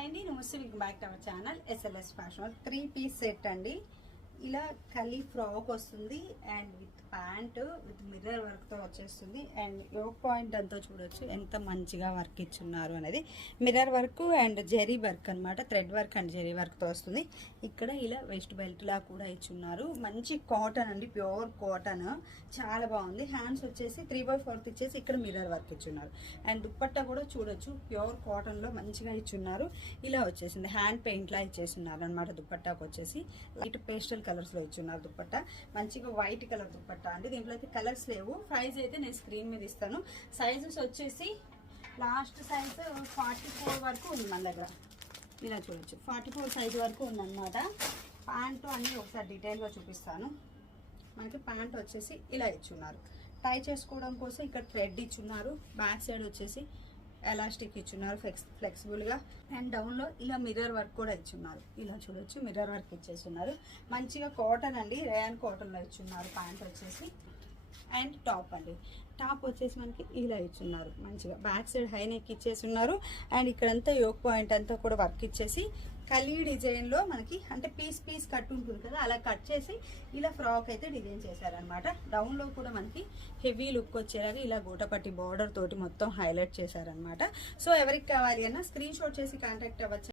Hi అండి, నమస్తే. Welcome back to our channel SLS fashion. Three piece set అండి. ఇలా కలీ ఫ్రాక్ వస్తుంది and with pant with mirror work తో వచ్చేస్తుంది. అండ్ యోక్ పాయింట్ అంతా చూడొచ్చు ఎంత మంచిగా వర్క్ ఇచ్చున్నారు అనేది. Mirror work and zari work అనమాట. Thread work and zari work తో వస్తుంది. ఇక్కడ ఇలా వెస్ట్ బెల్ట్ లా కూడా ఇచ్చున్నారు. మంచి కాటన్ అండి, ప్యూర్ కాటన్, చాలా బాగుంది. హ్యాండ్స్ వచ్చేసి 3/4 ఇచ్చేసి ఇక్కడ మిర్రర్ వర్క్ ఇచ్చున్నారు. అండ్ దుప్పట్టా కూడా చూడొచ్చు, ప్యూర్ కాటన్ లో మంచిగా ఇచ్చున్నారు. ఇలా వచ్చేసింది, హ్యాండ్ పెయింట్ లా ఇచ్చేస్తున్నారు అనమాట. దుప్పట్టాకు వచ్చేసి లైట్ పేస్టల్ కలర్స్ లో ఇచ్చున్నారు. దుప్పట్టా మంచిగా వైట్ కలర్ దుప్పట్టా అండి. దీంట్లో అయితే కలర్స్ లేవు. ప్రైస్ అయితే నేను స్క్రీన్ మీద ఇస్తాను. సైజెస్ వచ్చేసి లాస్ట్ సైజ్ 44 వరకు ఉంది మన దగ్గర. ఇలా చూడొచ్చు, 44 సైజ్ వరకు ఉందన్నమాట. ప్యాంటు అన్ని ఒకసారి డీటెయిల్గా చూపిస్తాను. మనకి ప్యాంట్ వచ్చేసి ఇలా ఇచ్చున్నారు. టై చేసుకోవడం కోసం ఇక్కడ థ్రెడ్ ఇచ్చున్నారు. బ్యాక్ సైడ్ వచ్చేసి ఎలాస్టిక్ ఇచ్చున్నారు ఫ్లెక్సిబుల్ గా. అండ్ డౌన్ లో ఇలా మిర్రర్ వర్క్ కూడా ఇచ్చున్నారు. ఇలా చూడొచ్చు, మిర్రర్ వర్క్ ఇచ్చేస్తున్నారు. మంచిగా కాటన్ అండి, రేయాన్ కాటన్ లో ఇచ్చున్నారు. ప్యాంట్ వచ్చేసి అండ్ టాప్ అండి. టాప్ వచ్చేసి మనకి ఇలా ఇచ్చున్నారు. మంచిగా బ్యాక్ సైడ్ హై నెక్ ఇచ్చేస్తున్నారు. అండ్ ఇక్కడంతా యోక్ పాయింట్ అంతా కూడా వర్క్ ఇచ్చేసి కలీ డిజైన్ లో మనకి అంటే పీస్ కట్ ఉంటుంది కదా, అలా కట్ చేసి ఇలా ఫ్రాక్ అయితే డిజైన్ చేశారనమాట. డౌన్ లో కూడా మనకి హెవీ లుక్ వచ్చేలాగా ఇలా గోటపట్టి బార్డర్ తోటి మొత్తం హైలైట్ చేశారనమాట. సో ఎవరికి కావాలి అన్నా స్క్రీన్ షాట్ చేసి కాంటాక్ట్ అవ్వచ్చు.